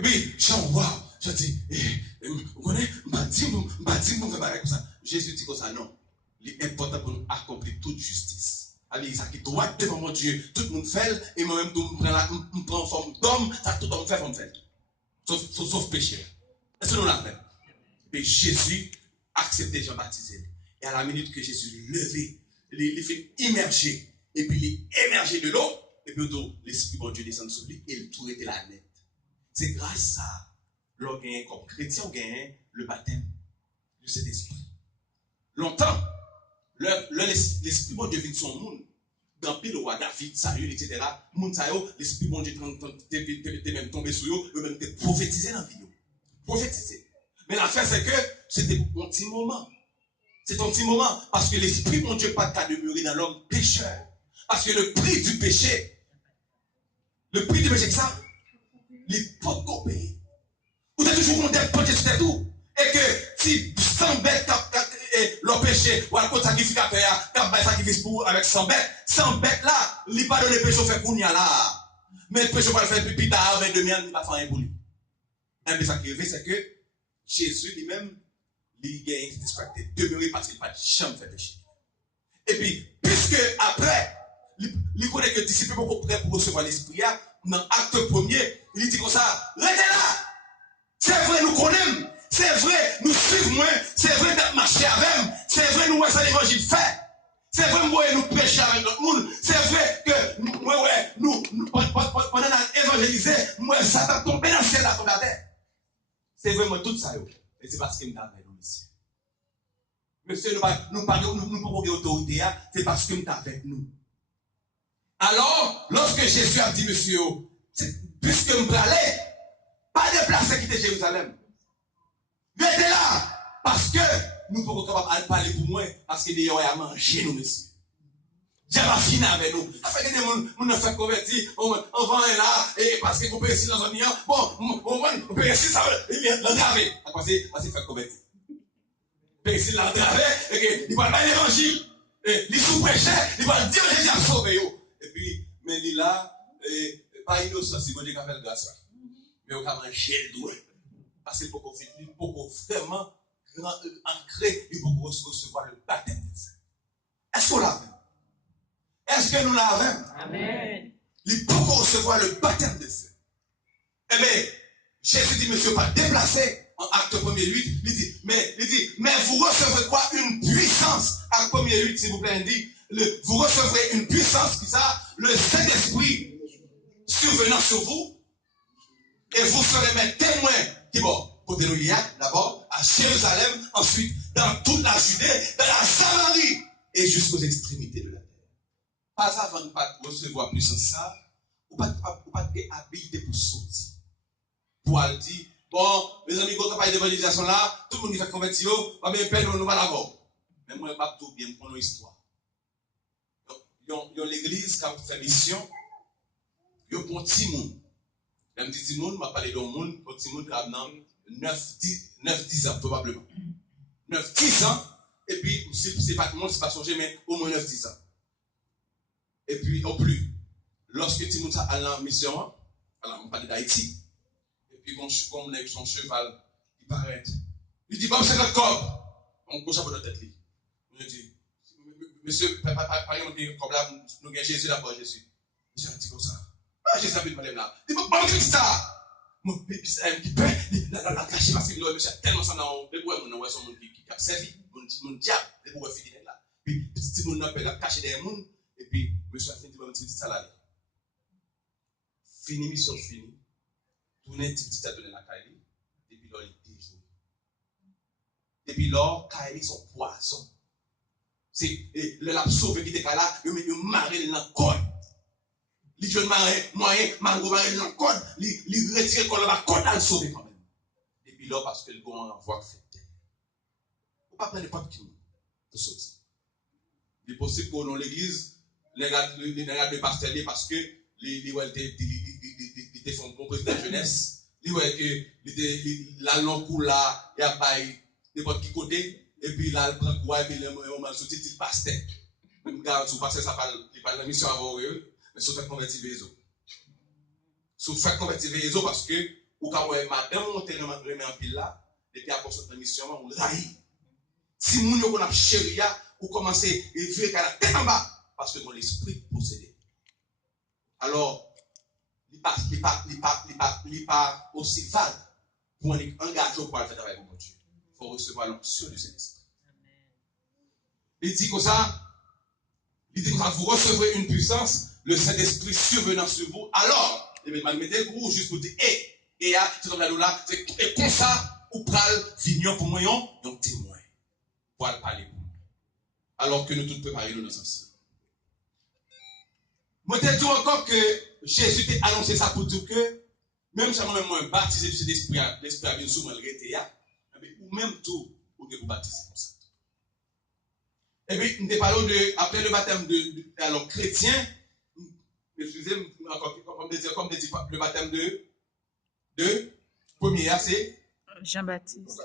Et puis, je dis, vous connaissez, m'a dit, vous faire comme ça. Jésus dit comme ça, non. Il est important pour nous accomplir toute justice. Allez, ça qui doit devant mon Dieu, tout le monde fait, et moi-même, je prends forme d'homme, ça tout le monde fait. Sauf péché. Est-ce que nous l'avons fait? Et Jésus acceptait Jean-Baptiste. Et à la minute que Jésus levé, il fait immerger, et puis il est émergé de l'eau, et puis l'Esprit de Dieu descend sur lui, et tout était la net. C'est grâce à l'on gagne comme chrétien, on gagne le baptême de cet esprit. Longtemps, l'Esprit de Dieu vient de son monde. Dans pile roi David, Saül, etc. Moun sa yo, l'Esprit de Dieu était même tombé sur eux, eux même étaient prophétisés dans la vie. Prophétisés. Mais l'affaire, c'est que c'était un petit moment. C'est un petit moment. Parce que l'Esprit de Dieu n'a pas qu'à demeurer dans l'homme pécheur. Parce que le prix du péché, c'est ça, les potes qu'on paye. Vous êtes toujours content de péché sur tout. Et que si 100 bêtes leur péché, ou à cause de sacrificateur, quand il sacrifice pour avec 100 bêtes là, il n'y a pas de péché fait pour nous là. Mais le péché va le faire plus tard, avec 2000, il va faire un pour lui. Un peu ça qui arrive, c'est que Jésus lui-même, il gagne cette esprit de demeurer parce qu'il n'a pas de jamais fait péché. Et puis, puisque après, il connaît que les disciples sont beaucoup prêts pour recevoir l'esprit, dans l'acte premier, il dit comme ça, restez là! C'est vrai, nous connaissons. C'est vrai, nous suivons moins. C'est vrai, nous marcher avec. C'est vrai, nous voyons l'évangile fait. C'est vrai, nous prêcher avec notre monde. C'est vrai que nous, pendant l'évangéliser, moi, ça t'a tombé dans le ciel, ça tombe à terre. C'est vraiment tout ça. Et c'est parce que nous avons nous ici. Monsieur, nous parlons, nous pouvons avoir autorité, c'est parce que nous avons avec nous. Alors, lorsque Jésus a dit, monsieur, puisque nous allons, pas déplacer quitter Jérusalem. Restez là, parce que nous pouvons capables de parler pour moi, parce que d'ailleurs, il y a mangé nous, monsieur. Dieu va finir avec nous. Afin que les gens nous fassent convertir, on va là, et parce que vous pouvez rester dans un lien, bon, on peut rester ça, l'entraver. À quoi c'est faire convertir? Peut rester l'entraver, et il va dans l'évangile, il sous-prêcher, il va dire les gens sauvés. Et puis, mais il est là, pas innocent, si vous dites qu'il a fait le grâce. Mais on a mangé le doigt. Parce qu'il faut vraiment ancrer, il faut recevoir le baptême de Saint. Est-ce qu'on l'a fait? Est-ce que nous l'avons? Amen. Il faut recevoir le baptême de Saint. Eh bien, Jésus dit, monsieur, pas déplacé. En acte 1er 8, il dit, mais vous recevrez quoi? Une puissance. Acte 1er 8, s'il vous plaît, il dit, vous recevrez une puissance, qui ça? Le Saint-Esprit survenant sur vous. Et vous serez mes témoins, qui bon, côté nous d'abord, à Jérusalem, ensuite, dans toute la Judée, dans la Samarie, et jusqu'aux extrémités de la terre. Pas avant de ne pas recevoir plus ça, ou pas être habilité pour sortir. Pour aller dire, bon, mes amis, quand on parle d'évangélisation là, tout le monde qui fait convertir, on va bien peine, nous va l'avoir. Mais moi, je ne sais pas tout bien pour nos histoires. Donc, l'église, quand vous faites mission, il y a un petit monde. Même si Timon m'a parlé d'un monde, quand Timon a 9-10 ans, probablement. 9-10 ans, et puis, c'est pas tout le monde, c'est pas changé, mais au moins 9-10 ans. Et puis, au plus, lorsque Timon a allé en mission, alors on parle d'Haïti, et puis, comme on a eu son cheval, il paraît, il dit, bon, c'est notre corps. On couche à votre tête, lui. On dit, monsieur, par exemple, comme là, nous avons Jésus d'abord, Jésus. Jésus a dit comme ça. J'ai savé de madame là. Il faut pas me ça. Mon bébé, c'est qui peut la cacher parce que le monsieur tellement ça dans le bois, mon son monde qui a servi, mon diable, le bois fini là. Puis petit monde n'a pas la cacher des monde et puis monsieur a fini de petit salade. Fini mission fini. Tourner petit à donner la caille depuis là il déjoue. Depuis là, caille son poisson. C'est le l'a sauvé qui était là, il marre dans le corps. Les jeunes moyens, Margot Maré dans le code, ils retirent le code, la code à le sauver quand même. Et puis là, parce que le gouvernement envoie fait. Vous ne pas prendre n'importe qui pour sortir. Il est possible pour nous l'église, les gars de pasteur, parce que les font bon président de jeunesse, les ouais que la langue coule là, il y a pas n'importe qui côté, et puis là, il prend quoi, et puis on m'a sorti le pasteur. Même gars, sous pasteur, ça parle de la mission avant eux. Mais si vous faites convertir les autres. Si vous faites convertir les autres parce que ou quand madame monte remet en pile là, et puis après cette mission, on raille. Si moun yo qu'on a chéria, ou commencer à vivre la tête en bas, parce que mon esprit possédé. Alors, il n'est pas aussi vague pour engager pour le faire avec mon Dieu. Il faut recevoir l'onction du Saint-Esprit. Il dit comme ça, vous recevrez une puissance, le Saint-Esprit survenant sur vous. Alors, il va mettre le gros juste pour dire, et comme ça, ou pral vignon pour moi, donc témoin, pour parler pour moi. Alors que nous tous préparons nous dans ce sens. Moi, je te dis encore que Jésus t'a annoncé ça pour dire que, même si moi, baptisé du Saint-Esprit, l'Esprit a bien sûr, moi, le ou même tout, ou de vous baptiser comme ça. Et puis, nous parlons de, après le baptême alors, chrétien, excusez-moi, comme dit le baptême de premier, c'est Jean-Baptiste.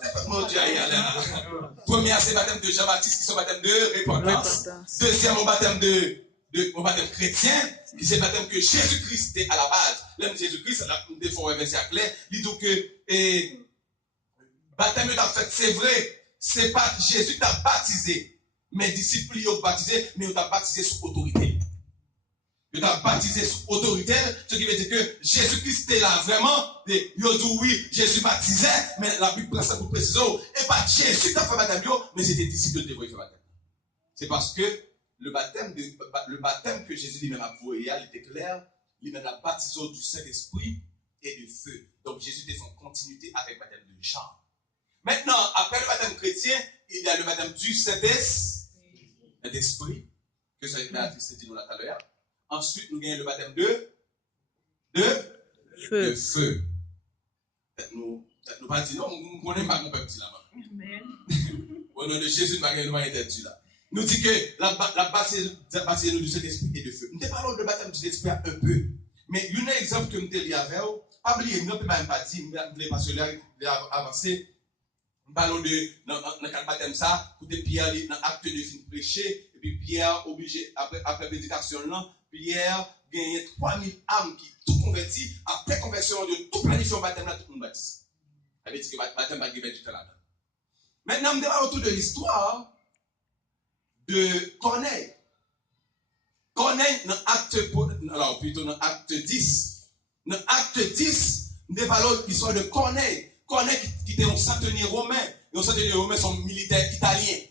Premier, c'est le baptême de Jean-Baptiste, qui est le baptême de repentance. Deuxième, au baptême au baptême chrétien, qui c'est le baptême que Jésus-Christ est à la base. L'homme Jésus-Christ, des fois, un verset clair, il dit que, baptême t'a fait, c'est vrai, c'est pas Jésus t'a baptisé. Mes disciples ont baptisé, mais ils ont baptisé sous autorité. Ils ont baptisé sous autorité, ce qui veut dire que Jésus-Christ est là vraiment. Ils ont dit oui, Jésus baptisait, mais la Bible prend ça pour préciser. Et pas Jésus qui a fait baptême, mais c'est des disciples qui devaient faire baptême. C'est parce que le baptême que Jésus lui-même a voué, il était clair, lui-même a baptisé du Saint-Esprit et du feu. Donc Jésus était en continuité avec le baptême de Jean. Maintenant, après le baptême chrétien, il y a le baptême du Saint-Esprit, que ça a été dit nous là tout à l'heure. Ensuite, nous gagnons le baptême de feu. Nous pas dit non, nous connaissons pas mon peuple dit là-bas. Au nom de Jésus, nous n'avons pas interdit là. Nous dit que la baptise nous du Saint-Esprit et de feu. Nous parlons de baptême du Saint-Esprit un peu. Mais il y a un exemple que nous te lis avec vous. Pas oublier, nous ne pouvons même pas dire, nous ne pouvons pas avancer. Nous parlons de, dans le baptême ça, côté Pierre, dans l'acte de fin prêcher, et puis Pierre, obligé, après prédication là, Pierre gagne 3000 âmes qui tout converti, après conversion de tout planifié au baptême là, tout le monde baptise. Ça veut dire que le baptême va gagner du temps là-dedans. Maintenant, nous démarrons autour de l'histoire de Corneille. Corneille, dans acte 10. Dans acte 10, nous démarrons l'histoire de Corneille. Corneille qui était un centenier romain. Et un centenier romain sont militaires italiens.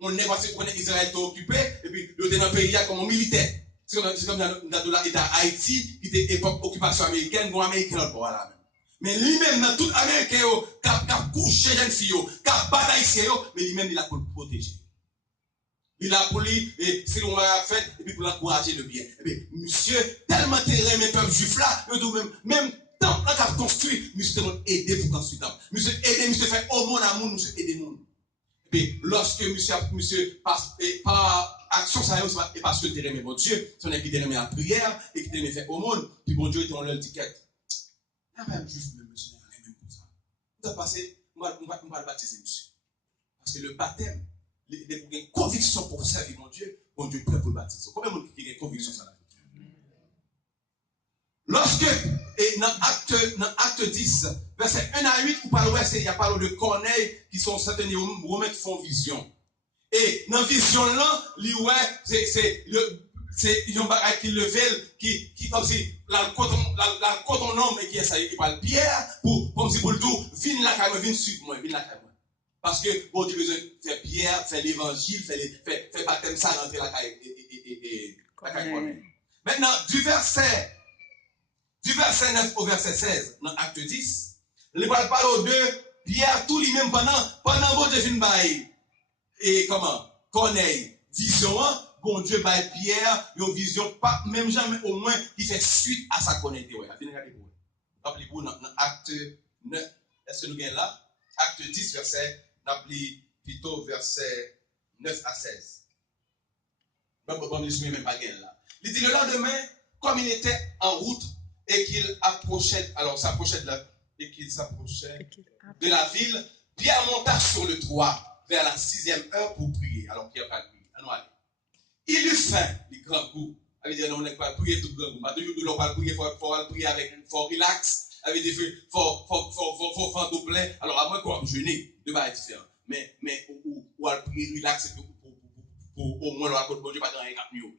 On est parce que Israël était occupé, et puis il était dans le pays comme un militaire. C'est comme dans l'État Haïti, qui était époque occupation américaine, bon américain, voilà. Mais lui-même, dans tout Américain, qui a couché jeune fille, qui a bataillé, mais lui-même, il a pour le protéger. Il a pour lui, c'est l'on a fait, et puis pour l'encourager le bien. Et puis, monsieur, tellement terrain, mes peuples juifs là, même tant qu'on a construit, monsieur t'a aidé pour construire. Monsieur aidé, monsieur fait au monde amour, monsieur aidé le monde. Et puis, lorsque monsieur passe, par action, ça et parce que tu aimé mon Dieu, son qui aimé la prière, et qui t'aimé faire au monde, puis bon Dieu, on leur dit qu'est-ce. Ah, même juste, monsieur, même comme ça. Vous avez passé, on va le baptiser, monsieur. Parce que le baptême, il y a une conviction pour servir mon Dieu est prêt pour le baptiser. Combien de monde qui a une conviction sur la vie? Lorsque, dans acte 10, verset 1 à 8, il y a parlé de Corneille qui sont certains romains qui font vision. Et dans vision là, c'est un bagage qui levé, qui comme si la coton homme et qui est ça, il parle Pierre, comme si pour le tout, viens la caille, viens suivre moi, viens la caille. Parce que, bon, Dieu besoin de faire Pierre, faire l'évangile, faire baptême ça, rentrer la caille, la caille. Maintenant, du verset 9 au verset 16, dans acte 10, il parle de Pierre, tout lui-même pendant bon Dieu fin bail. Et comment? Corneille, vision, bon Dieu bail Pierre, une vision, pas, même jamais au moins, qui fait suite à sa connaître. Ouais, rappelez-vous, dans acte 9, est-ce que nous gagnons là? Acte 10, verset, n'appelez plutôt verset 9 à 16. Bon, je ne même pas gagner là. Il dit le lendemain, comme il était en route, et qu'il approchait, de la ville, Pierre monta sur le toit vers la 6e heure pour prier. Alors Pierre va prier. Il eut faim, les grands goûts. Il dit non, on n'est pas prier tout grand goût. Maintenant, on va prier, il faut prier avec un fort relax. avec des feux, faut faire tout plein. Alors, à moins qu'on jeûner, deux bails différents. Mais, ou à relaxer pour au moins le raconter, bon Dieu, pas dans les 4 millions.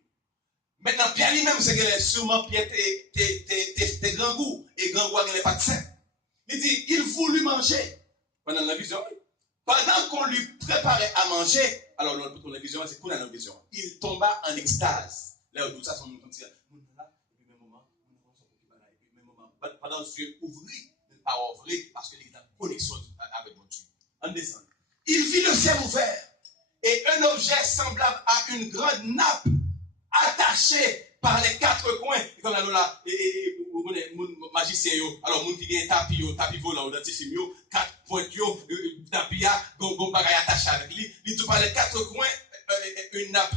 Maintenant, Pierre lui-même, c'est que sûrement Pierre t'es grand goût, et grand goût, il n'est pas de saint. Il dit, il voulut manger pendant la vision. Pendant qu'on lui préparait à manger, alors pour la vision, c'est pour la vision. Il tomba en extase. Là, tout ça, son monde comme ça. Même moment, pendant que Dieu ouvrit, ne pas ouvrir, parce qu'il est en connexion avec mon Dieu. On descend. Il vit le ciel ouvert et un objet semblable à une grande nappe attachée par les 4 coins. Comme là, vous connaissez, magicien, alors, moun qui gagne tapis volant, dans des films, 4 points, tapis, gon bagay attaché avec lui. Il tout par les 4 coins, une nappe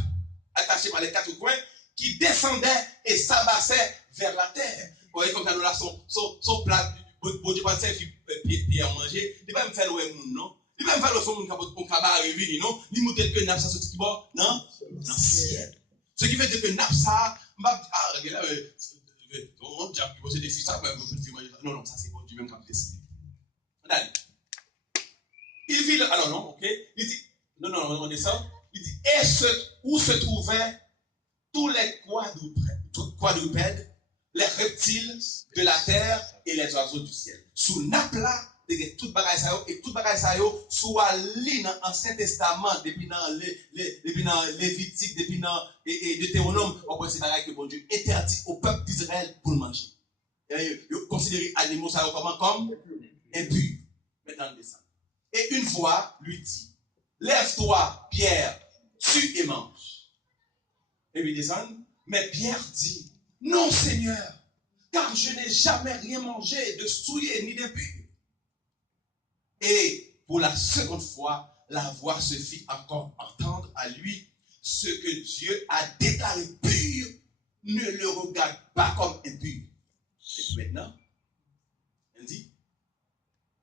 attachée par les 4 coins, qui descendait et s'abassait vers la terre. Vous voyez comme ça, là, son plat, bon Dieu, pas de pied à manger, il va me faire le moun, non? Il va me faire le son moun qui va revenir, non? Il m'a dit que nappe, ça sortit qui bord, non? Dans le ciel. Ce qui veut dire que nappe, ça, regarde là, on dit que c'est des fils, ça, non, ça c'est bon Dieu même qui a décidé. Il vit le, alors non, ok? Il dit, non, on descend. Il dit, où se trouvaient tous les quadrupèdes, les reptiles de la terre et les oiseaux du ciel. Sous nappe là, il y a tout bagaille ça et tout bagaille ça soit li dans l'Ancien Testament depuis dans Lévitique depuis dans Deutéronome, on peut c'est bagaille que bon Dieu interdit au peuple d'Israël pour le manger. Et considérer animaux ça comme impurs. Maintenant on descend. Et une voix lui dit, lève-toi, Pierre, tue et mange. Et lui descend. Mais Pierre dit, non Seigneur, car je n'ai jamais rien mangé de souillé ni d'impur. Et pour la seconde fois, la voix se fit encore entendre à lui, ce que Dieu a déclaré pur, ne le regarde pas comme impur. Et puis maintenant, elle dit,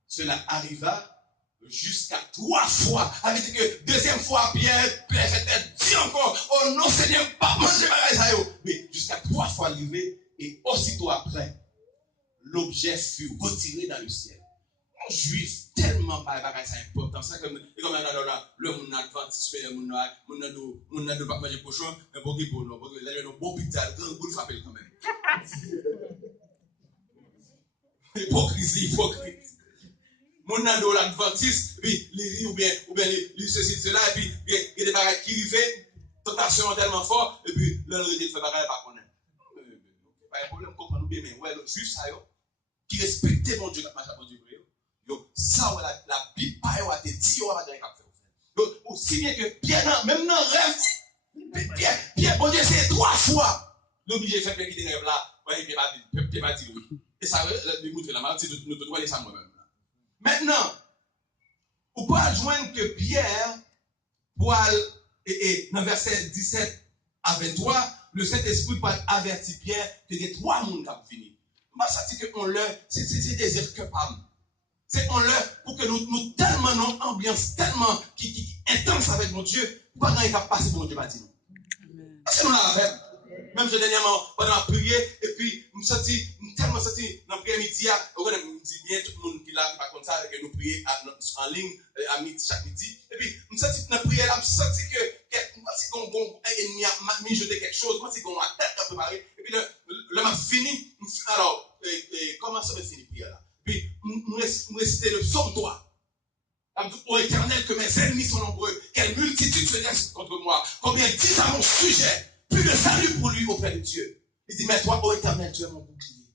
cela arriva jusqu'à 3 fois. Elle dit que deuxième fois, Pierre dit encore, oh non Seigneur, pas manger ma ça. Mais jusqu'à 3 fois arrivé, et aussitôt après, l'objet fut retiré dans le ciel. Un juif tellement pas c'est important. Ça comme là, le monde adventiste, le monde ne pas manger cochon, mais pour qui pour nous, là il y a un bon pizza, grand goût frapper quand même. Hypocrisie. Mon ado l'adventiste, puis les ou bien les ceci cela et puis il y a des bagages qui arrivent, tentation tellement fort et puis là le fait bagages pas connaître. Pas de problème comprendre bien mais ouais le juif ça qui respectait mon Dieu marche bon Dieu. Ça la Bible pas a été dit on va dans faire. Donc aussi bien que Pierre même dans rêve Pierre bon Dieu c'est 3 fois l'obligé de faire quitter rêve là, ouais Pierre pas dit oui. Et ça lui montre la maladie de nous doit laisser moi-même. Maintenant, on peut adjoindre que Pierre, et dans verset 17 à 23, le Saint-Esprit peut avertir Pierre que il y a 3 mondes qui vont finir. Moi, ça dit que c'est des incapables. C'est on leur, pour que nous tellement une ambiance tellement qui intense avec mon Dieu, pas quand il va passer pour mon Dieu va dire. Est-ce que nous l'avons fait? Même je dernièrement, pendant la prière, et puis, tellement senti, dans la prière midi, on dit bien tout le monde qui l'a, qui va comme ça, que nous prions en ligne, à midi, chaque midi. Et puis, je me senti dans la prière là, je me senti que, moi, si on m'a mijoté quelque chose, moi, si on m'a tête à préparer, et puis, là, m'a fini, alors, comment ça m'a fini prière là? Puis, je réciter le psaume 3. Ô Éternel, que mes ennemis sont nombreux, quelle multitude se dresse contre moi, combien disent à mon sujet, plus de salut pour lui auprès de Dieu. Il dit, mais toi, ô Éternel, tu es mon bouclier,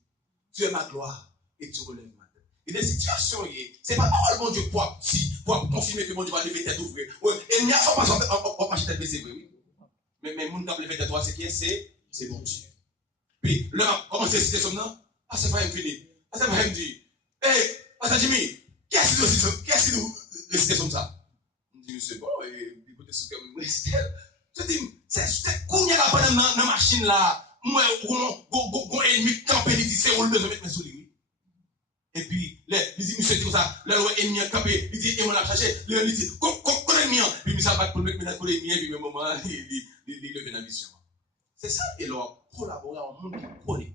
tu es ma gloire, et tu relèves ma tête. Et des situations, c'est pas parole, mon Dieu, pour confirmer que mon Dieu va lever tête ouverte. Et il n'y a pas de marcher tête baissée, oui. Mais mon Dieu va lever tête droite, c'est qui? C'est mon Dieu. Puis, là, comment c'est cité son nom? Ah, c'est pas infini. Ah, c'est pas infini. Hé, Pasteur Jimmy, qu'est-ce que nous réciter comme ça? On dit, c'est bon, et écoutez ce que vous récitez. Je dis, c'est combien la bonne dans la machine là, moi, on ennemi campé, il dit, c'est où le besoin de mettre mes souliers. Et puis, il dit, monsieur, dit comme ça, là, l'ennemi campé, il dit, et on l'a cherché, il dit, qu'on ennemi, puis il s'abat pour mettre mes souliers, puis au moment, il lève la mission. C'est ça, et leur collaborer en monde qui connecté.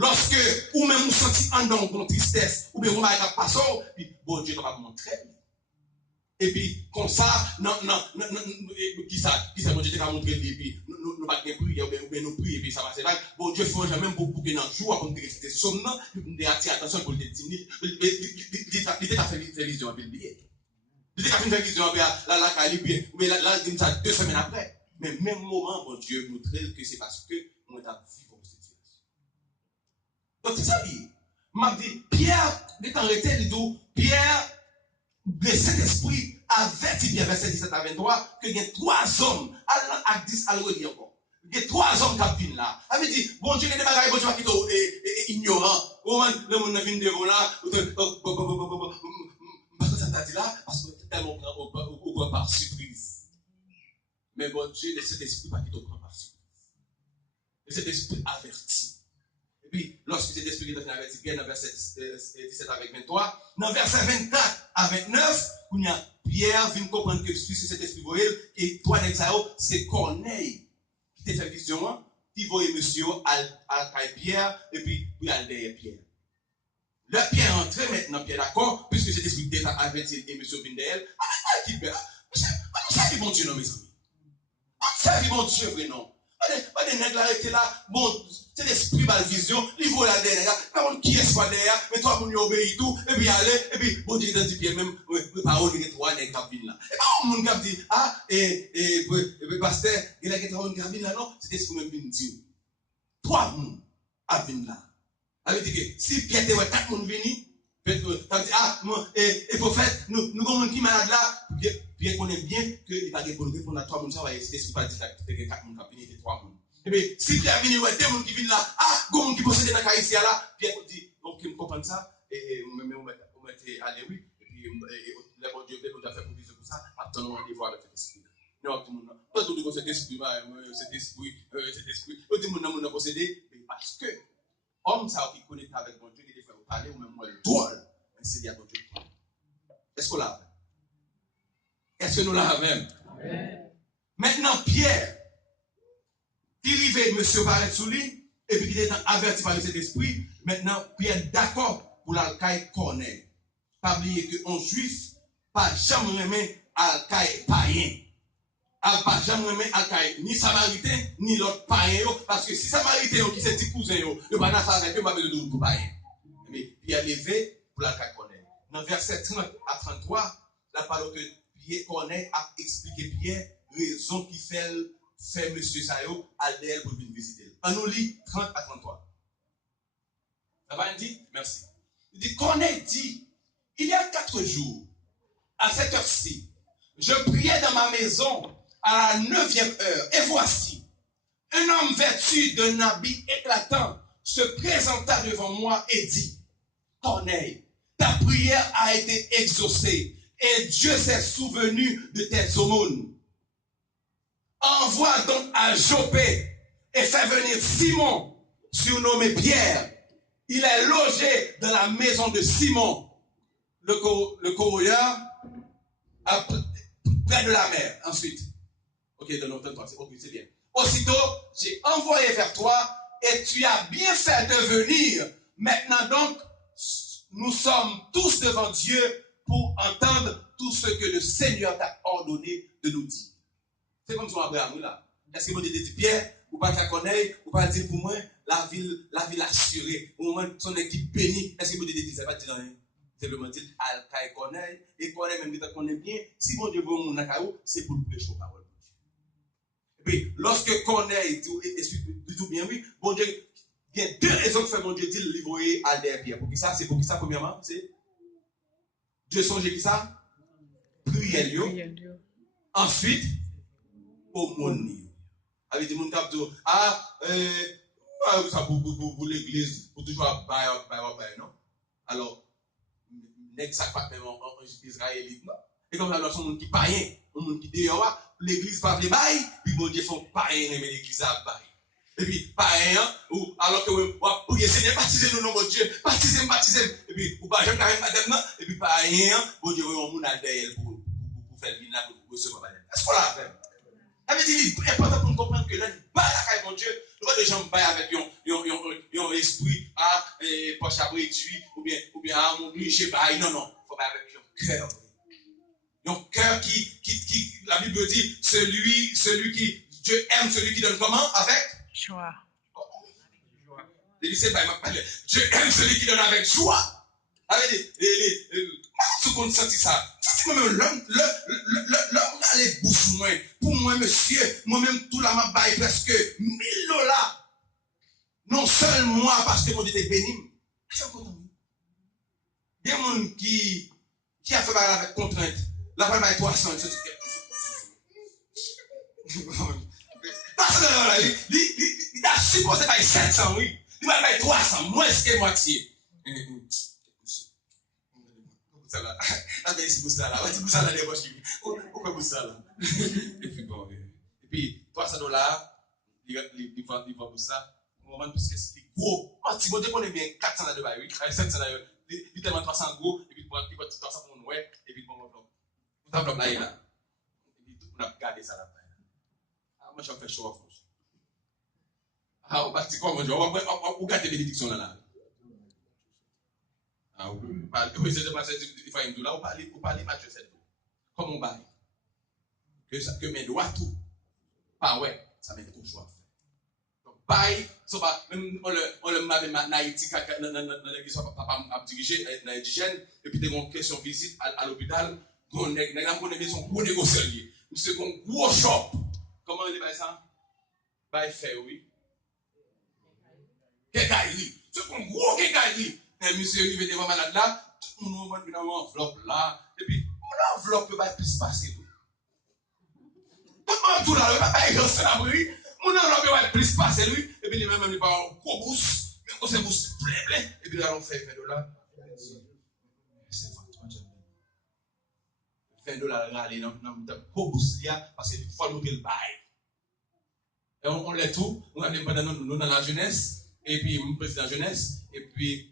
Lorsque, ou même vous sentez en nom de tristesse, ou bien vous m'avez passé, puis bon Dieu va vous montrer. Et puis, comme ça, qui ça, bon Dieu t'a montré, et puis, nous pas de prier, ou bien nous prions, et puis ça va se faire. Bon Dieu fait même pour que dans le jour, pour nous rester somnant, puis nous attirer attention pour le dîner. Il t'a fait vision, puis le billet. Il t'a fait vision, puis la calibre, ou bien là, il ça 2 semaines après. Mais même moment, bon Dieu montre que c'est parce que nous avons vécu cette situation. Donc, c'est ça qui m'a dit, Pierre, étant arrêté, il dit, Pierre, de cet esprit, avertit Pierre, verset 17 à 23, que il y a 3 hommes, à 10, à le relire encore. Il y a 3 hommes qui viennent là. Ça veut dire, bon Dieu, il y a des bagages, bon Dieu, qui sont ignorants. Le monde vient devant là, parce que ça t'a dit là, parce que tellement on prend par surprise. Mais bon Dieu, de cet esprit, pas qui te prend par surprise. De cet esprit averti. Et puis, lorsque cet esprit est averti, Pierre, dans verset 17 avec 23, dans verset 24 à 29, où il y a Pierre vient comprendre que sur cet esprit voyez, et toi, c'est Corneille qui t'a fait vision, qui voyait monsieur à Pierre, et puis à derrière Pierre. Le Pierre est entré maintenant, Pierre d'accord, puisque cet esprit déjà averti et monsieur Vindel, qui Pierre, ça bon Dieu, non, mes amis. Ça bon Dieu, vrai, non. Pas des nègres là, étaient là, bon, c'est l'esprit mal vision, il vaut la derrière, par contre, qui est-ce pas derrière, mais toi, mon obéit tout, et puis allez, et puis, bon Dieu, identifié même, parole, il y a 3 nègres qui viennent là. Et pas mon gars dit, ah, et pasteur, il y a 3 nègres qui viennent là, non, c'est l'esprit même qui dit, 3 moun, à venir là. Ça veut dire que, si Pierre te voit 4 moun venir, ça veut dire, ah, et prophète, nous avons un qui malade là, Pierre connaît bien que il va répondre à 3 moun, ça va essayer de pas dire que 4 moun qui viennent, 3 moun. Et bien, si Pierre vient, il y a 2 moun qui viennent là, ah, il y a 2 moun qui possèdent dans la caisse là, Pierre dit, donc, il me comprend ça, et on met allé, oui, et puis, le bon Dieu, on a fait pour dire pour ça, attendons à aller voir avec cet esprit. Non, tout le monde, pas tout le monde, cet esprit, cet esprit, tout le monde a possédé, parce que, homme, ça qui connecte avec mon Dieu, il fait parler, ou même moi, le drôle, mais c'est dire mon Dieu. Est-ce qu'on l'a fait? Est-ce que nous l'avons même? Maintenant, Pierre, qui arrivait, monsieur paraît sous lui, et puis qui était averti par cet esprit, maintenant, Pierre d'accord pour l'alcaï Corneille. Pas oublier qu'un juif, pas jamais remet alcaï païen. Pas jamais remet alcaï ni samaritain, ni l'autre païen, parce que si samaritain, qui c'est petit cousin, il va pas faire avec eux, il va pas besoin de païen. Mais Pierre levé pour l'alcaï Corneille. Dans verset 30 à 33, la parole que Pierre Corneille a expliqué Pierre, raison qui fait M. Sayo à l'aile pour venir visiter. On nous lit 30 à 33. Ça va, il dit, merci. Il dit, Corneille dit, il y a 4 jours, à cette heure-ci, je priais dans ma maison à la 9e heure, et voici, un homme vêtu d'un habit éclatant se présenta devant moi et dit, Corneille, ta prière a été exaucée, et Dieu s'est souvenu de tes aumônes. Envoie donc à Joppé et fais venir Simon, surnommé Pierre. Il est logé dans la maison de Simon, le courrier, près de la mer. Ensuite, ok, c'est bien. Aussitôt, j'ai envoyé vers toi et tu as bien fait de venir. Maintenant donc, nous sommes tous devant Dieu pour entendre tout ce que le Seigneur t'a ordonné de nous dire. C'est comme son Abraham là. Est-ce que vous dites Pierre, ou pas qu'à connaître, ou pas dire pour moi, la ville assurée, au moins son équipe bénie. Est-ce que vous dites ça? Pas dire rien. Simplement dire, Al-Kaï connaît, et connaît même que connaît bien, si mon Dieu veut mon nakaou, c'est pour le prêcher aux paroles. Et puis, lorsque connaît, explique tout bien, oui, bon Dieu, il y a 2 raisons que fait mon Dieu dire, livrer à l'air Pierre. Pour qui ça? C'est pour qui ça, premièrement? C'est Dieu songe qui ça? Prière. Ensuite, au monde. Avec des gens qui disent, ça pour l'église, pour toujours bailler, non? Alors, n'est-ce pas même en israélite, non? Et comme ça, son monde qui païen, un monde qui dehors, l'église va les bailler, puis bon Dieu font païen, mais l'église a bailler. Et puis, païen, ou alors que vous priez, Seigneur, baptisez-nous, non, mon Dieu, baptisez-moi, et puis, ou pas, je ne carrément pas d'être, et puis, païen, bon Dieu, on monde à derrière pour faire le vin là, pour recevoir. Est-ce qu'on l'a fait? Ça veut dire qu'il est important pour nous comprendre que là, nous baillons avec mon Dieu. Nous pas des gens baillent avec un esprit à poche à réduit ou bien à mon obligé bail. Non, non. Il faut bailler avec un cœur. Un cœur qui, la Bible dit, celui qui, Dieu aime celui qui donne comment? Avec joie. Dieu aime celui qui donne avec joie. Avec tout le monde sentit ça. C'est moi-même, l'homme a les bouches moins. Pour moi, monsieur, moi-même, tout là, m'a baillé presque $1000. Non seul moi, parce que mon Dieu était béni. C'est content. Il y a des gens qui a fait bailler avec contrainte. La balle baille 300. Parce que il a supposé bailler 700, oui. Il va bailler 300, moins que moitié. Ça là. La belle c'est ça là. C'est ça là des poches. Pourquoi vous ça là? Et puis bon. Et puis $300, il va pour ça. Au moment parce que c'est gros. Si vous connaissez bien 400 de bail, 700 d'ailleurs. Il tellement 300 gros et puis il va 300 pour nous ouais et puis bon enveloppe. Vous enveloppe là et là. Et puis tout on a gardé ça là. Ah moi je fais show off. Ah on partit quoi mon Dieu? On garde les bénédictions là. Ah oui, c'est de passer il faut une là, on parle match 7. Comme on baille. Que mes doigts tout. Pas ouais, ça met au choix. Donc baille, ça va même on le m'a dans Haïti dans l'église papa a dirigé dans indigène et puis des question visite à l'hôpital, on est son gros négociateur. C'est un gros shop. Comment il baille ça? Baille fait oui. Kékaïli. C'est un gros kékaïli. Et monsieur arrivé devant malade là, tout le monde va dans l'enveloppe là. Et puis, l'enveloppe va plus passer. Tout le monde tout là, il va pas exaucer la bruit. Mon enveloppe va plus passer lui. Et puis, il va même pas un gros boost. Mais on s'est boost plein. Et puis, là, on fait $20. C'est $20 aller dans le gros boost là, parce qu'il faut nous le bail. Et on l'est tout. On a nous dans la jeunesse. Et puis, mon président jeunesse. Et puis,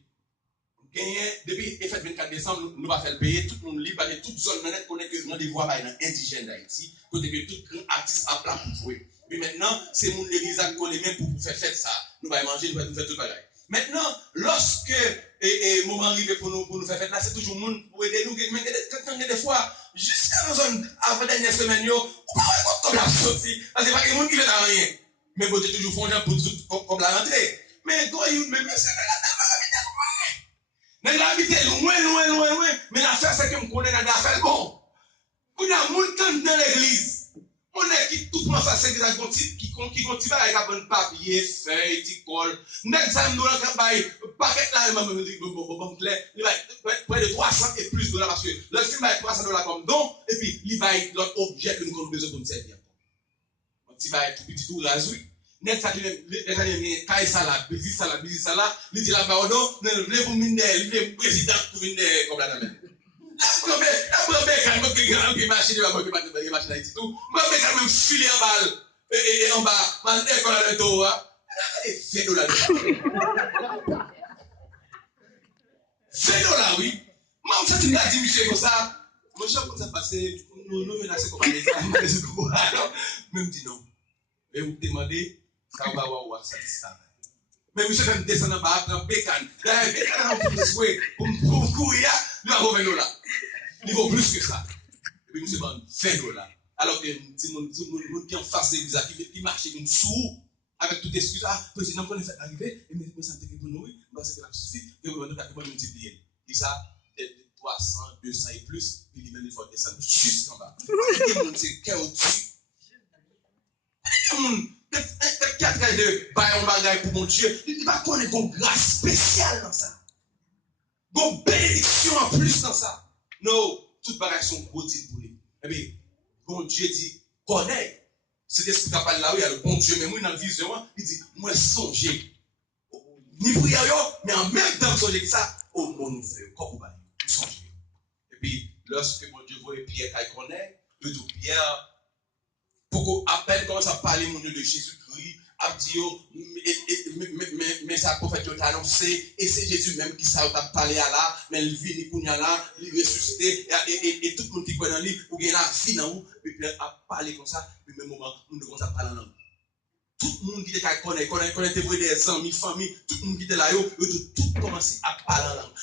depuis le 24 décembre, nous allons faire le payer. Tout le monde libre, toute zone net connaît que nous devons voir dans indigène d'Haïti, côté que tout artiste à plat pour jouer. Puis maintenant, c'est mon église qui connaît même pour faire fête ça. Nous allons manger, nous allons faire tout le bagage. Maintenant, lorsque le moment arrive pour nous faire fête là, c'est toujours le monde pour aider nous. Mais des fois, jusqu'à la zone avant la dernière semaine, on va voir comme la sortie. Parce que pas que le monde qui fait rien. Mais vous êtes toujours fondé pour tout comme la rentrée. Mais quand il me c'est mais la vie est loin. Mais l'affaire, c'est que je connais dans l'affaire bon. On a monté dans l'église. On est qui tout le monde fait qui continue avec un papier, feuille, petit col. N'est-ce pas, nous avons un paquet là, il dit, il va près de 300 et plus $, parce que le film va être $300 comme don, et puis il va être l'autre objet que nous avons besoin pour nous servir. Il va être tout petit, tout rasé. Net ça les années caille salade, busy salade, il dit là-bas non, ne vous miner, il président pour venir comme la dame. Quand même machine va que machine Haïti tout. Moi quand même filer en balle et en bas, man école à l'eau $20. $20 oui. Moi ça tu m'as dit monsieur comme ça. Mon chef comme ça passer nous menacer comme ça. Même dit non. Et vous demandez ça va voir ça dit ça. Mais monsieur quand descend en bas prend bécane. Là bécane on peut jouer pour courir, il va revenir là. Il vaut plus que ça. Et puis monsieur demande $20. Alors que tout le monde qui en face qui marche une sous avec toute excuse président qu'on fait arriver et mais ça pour nous parce que la suffit et on doit multiplier. Et ça 300, 200 et plus, puis il même faut descendre juste en bas. C'est chaotique. Quelqu'un de bail en bagaille pour mon Dieu, il va connaître une grâce spéciale dans ça. Une bénédiction en plus dans ça. Non, toutes bagailles sont beautés pour lui. Eh bien, bon Dieu dit, connais. C'est ce qu'il parle là où il y a le bon Dieu, mais moi dans la vision, il dit, moi songer. Ni prière, mais en même temps songer ça, au monde nous fait, comme vous songer. Et puis, lorsque mon Dieu voit Pierre qu'il connaît, le tout Pierre, pour qu'on appelle, commence à parler mon Dieu de Jésus-Christ, a dit, mais ça prophète a annoncé, et c'est Jésus même qui ça a parlé à là, mais il vit, il là, il ressuscité, et tout le monde qui connaît dans lui, ou bien la vie dans vous, et puis a parlé comme ça, puis même moment, nous devons parler en langue. Tout le monde qui était connaît des amis, familles, tout le monde qui était là, tout commencer à parler en langue.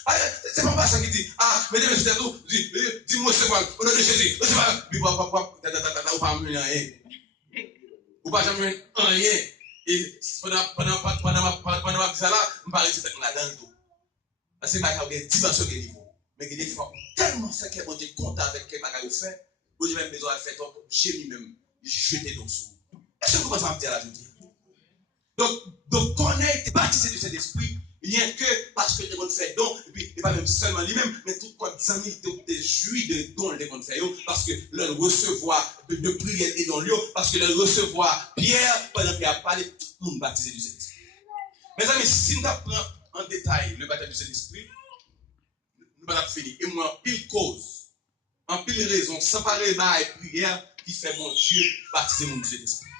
C'est pas pas ça qui dit, mais dis-moi c'est quoi, au nom de Jésus, c'est pas, puis ou pas rien. Ou pas jamais rien. Et pendant ma vie là, je parle de cette là-dedans tout. Parce que je vais dimension de niveau. Mais des fois, tellement fait que mon Dieu compte avec ce que je fais, vous avez même besoin de faire donc j'ai lui-même jeté dans le sous. Est-ce que vous commencez à me dire la journée? Donc, qu'on ait été baptisé de cet esprit, rien que parce que les gens fait don, et puis, et pas même seulement lui-même, mais tout quoi, des amis, des jouis de dons, les gens fait, parce que leur recevoir de prière et dans l'eau, parce que leur recevoir Pierre, pendant qu'il a parlé, tout le monde baptisé de cet esprit. Mes amis, si nous apprenons en détail le baptême de cet esprit, nous allons finir. Et moi, en pile cause, en pile raison, sans parler de prière qui fait mon Dieu baptiser mon Dieu d'esprit.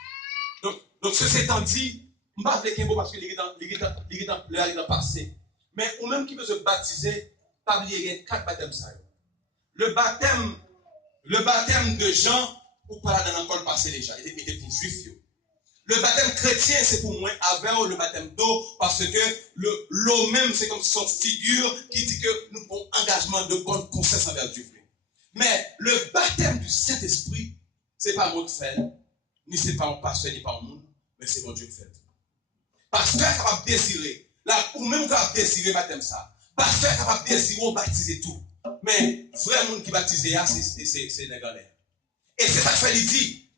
Donc, ceci étant dit, je ne vais pas parler qu'un mot parce que il est dans le passé. Mais ou même qui veut se baptiser, pas oublier qu'il y a 4 baptêmes. Le baptême de Jean, ou pas là dans l'école passé déjà, il était pour juifs. Le baptême chrétien, c'est pour moi avec le baptême d'eau, parce que l'eau même, c'est comme son figure qui dit que nous avons engagement de bonne conscience envers Dieu. Mais le baptême du Saint-Esprit, ce n'est pas moi qui fais, ni c'est pas un pasteur, ni pas un monde, mais c'est mon Dieu qui fait. Pasteur est capable de désirer, là, ou même capable de désirer baptême ça. Pasteur est capable de désirer baptiser tout. Mais vrai monde qui baptise, c'est les galères. Et c'est ça que fait, il dit,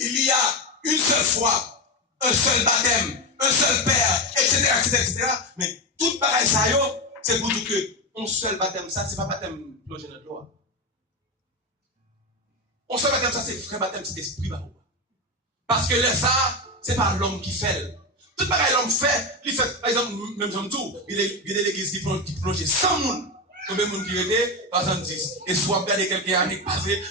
il y a une seule foi, un seul baptême, un seul Père, etc. Mais tout pareil ça, c'est pour dire que un seul baptême, ça, c'est pas baptême plongé dans l'eau. Un seul baptême, ça, c'est vrai baptême, c'est l'esprit. Parce que ça, c'est pas l'homme qui fait. Tout pareil, l'homme fait, il fait, par exemple, même Jean tout, il y a l'église qui plonge 100 monde, combien de monde qui était, 70. Et soit regardez quelques années passées,